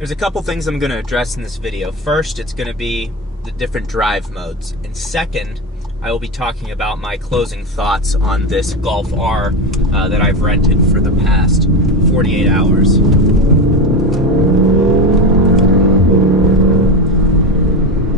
There's a couple things I'm going to address in this video. First, it's going to be the different drive modes. And second, I will be talking about my closing thoughts on this Golf R that I've rented for the past 48 hours.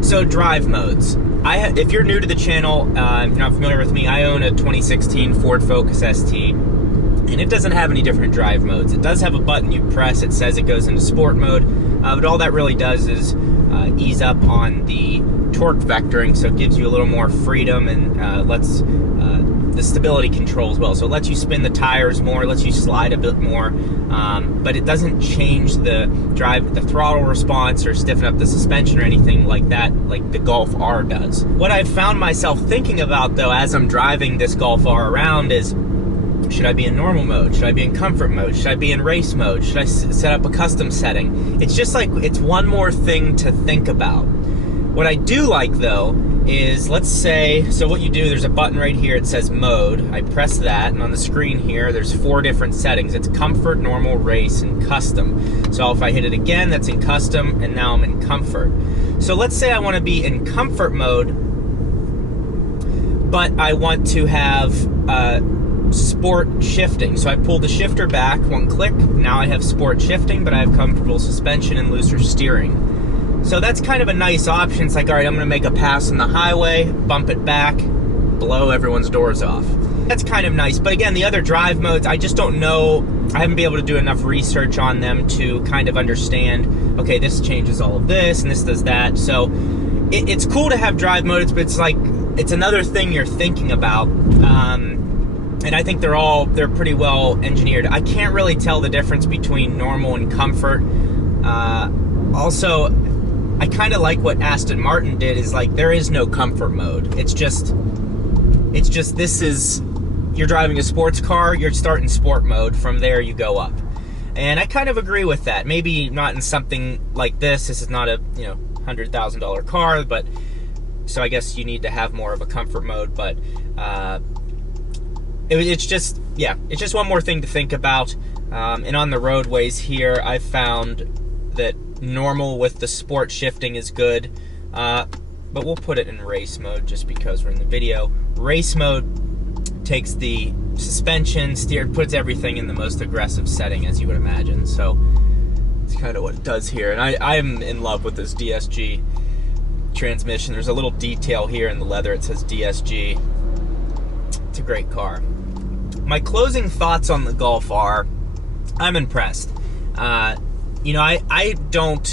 So, drive modes. If you're new to the channel, if you're not familiar with me, I own a 2016 Ford Focus ST, and it doesn't have any different drive modes. It does have a button you press, it says it goes into sport mode, but all that really does is ease up on the torque vectoring, so it gives you a little more freedom and lets the stability control as well. So it lets you spin the tires more, lets you slide a bit more, but it doesn't change the throttle response or stiffen up the suspension or anything like that, like the Golf R does. What I've found myself thinking about though as I'm driving this Golf R around is, should I be in normal mode? Should I be in comfort mode? Should I be in race mode? Should I set up a custom setting? It's just like, it's one more thing to think about. What I do like though is, let's say, so what you do, there's a button right here, it says mode. I press that, and on the screen here, there's 4 different settings. It's comfort, normal, race, and custom. So if I hit it again, that's in custom, and now I'm in comfort. So let's say I want to be in comfort mode, but I want to have sport shifting. So I pull the shifter back, one click, now I have sport shifting, but I have comfortable suspension and looser steering. So that's kind of a nice option. It's like, all right, I'm gonna make a pass on the highway, bump it back, blow everyone's doors off. That's kind of nice. But again, the other drive modes, I just don't know. I haven't been able to do enough research on them to kind of understand, okay, this changes all of this and this does that. So it's cool to have drive modes, but it's like, it's another thing you're thinking about. And I think they're pretty well engineered. I can't really tell the difference between normal and comfort. Also, I kind of like what Aston Martin did, is like, there is no comfort mode. It's just this is, you're driving a sports car, you're starting sport mode, from there you go up. And I kind of agree with that. Maybe not in something like this. This is not a, $100,000 car, but so I guess you need to have more of a comfort mode, but it's just one more thing to think about. And on the roadways here, I found that normal with the sport shifting is good, but we'll put it in race mode just because we're in the video. Race mode takes the suspension, puts everything in the most aggressive setting, as you would imagine. So it's kind of what it does here. And I'm in love with this DSG transmission. There's a little detail here in the leather, it says DSG. It's a great car. My closing thoughts on the Golf R, I'm impressed. I don't,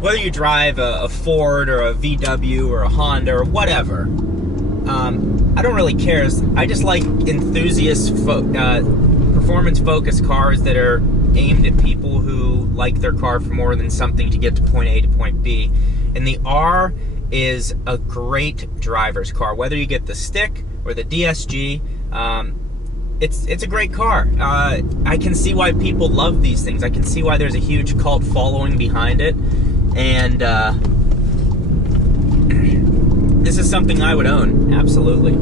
whether you drive a Ford or a VW or a Honda or whatever, I don't really care. I just like enthusiast, performance-focused cars that are aimed at people who like their car for more than something to get to point A to point B. And the R is a great driver's car. Whether you get the stick or the DSG, it's a great car. I can see why people love these things. I can see why there's a huge cult following behind it. And this is something I would own, absolutely.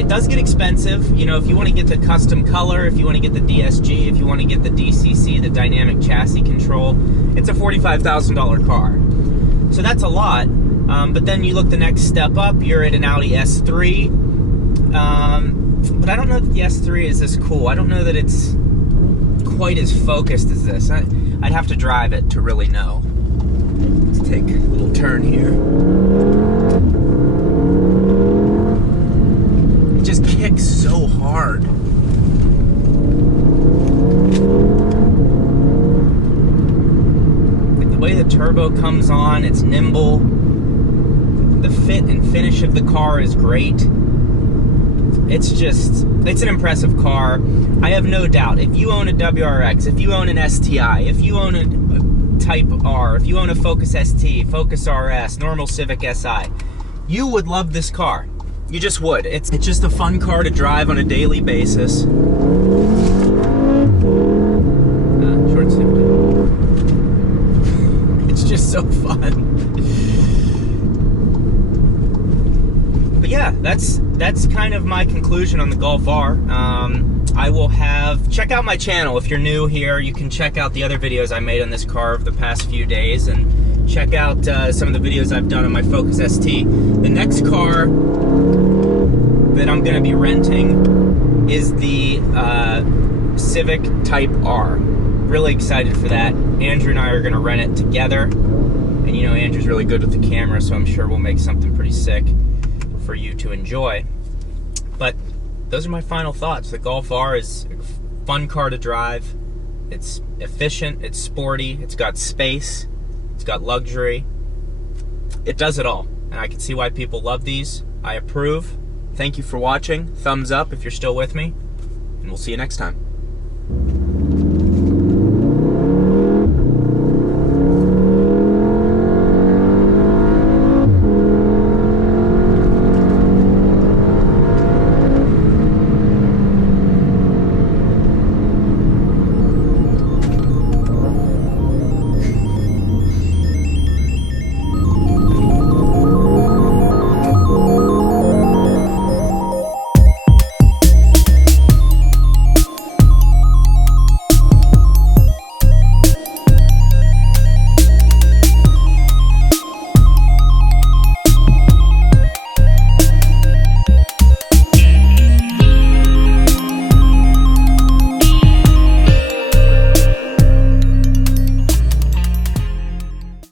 It does get expensive. If you want to get the custom color, if you want to get the DSG, if you want to get the DCC, the dynamic chassis control, it's a $45,000 car. So that's a lot. But then you look the next step up, you're at an Audi S3. But I don't know that the S3 is this cool. I don't know that it's quite as focused as this. I'd have to drive it to really know. Let's take a little turn here. It just kicks so hard. Like the way the turbo comes on, it's nimble. The fit and finish of the car is great. It's an impressive car. I have no doubt, if you own a WRX, if you own an STI, if you own a Type R, if you own a Focus ST, Focus RS, normal Civic Si, you would love this car. You just would. It's just a fun car to drive on a daily basis. Short safety. It's just so fun. But yeah, that's kind of my conclusion on the Golf R. I will have, check out my channel. If you're new here, you can check out the other videos I made on this car over the past few days, and check out some of the videos I've done on my Focus ST. The next car that I'm gonna be renting is the Civic Type R. Really excited for that. Andrew and I are gonna rent it together. And you know, Andrew's really good with the camera, so I'm sure we'll make something pretty sick for you to enjoy. But those are my final thoughts. The Golf R is a fun car to drive. It's efficient, it's sporty, it's got space, it's got luxury. It does it all, and I can see why people love these. I approve. Thank you for watching. Thumbs up if you're still with me, and we'll see you next time.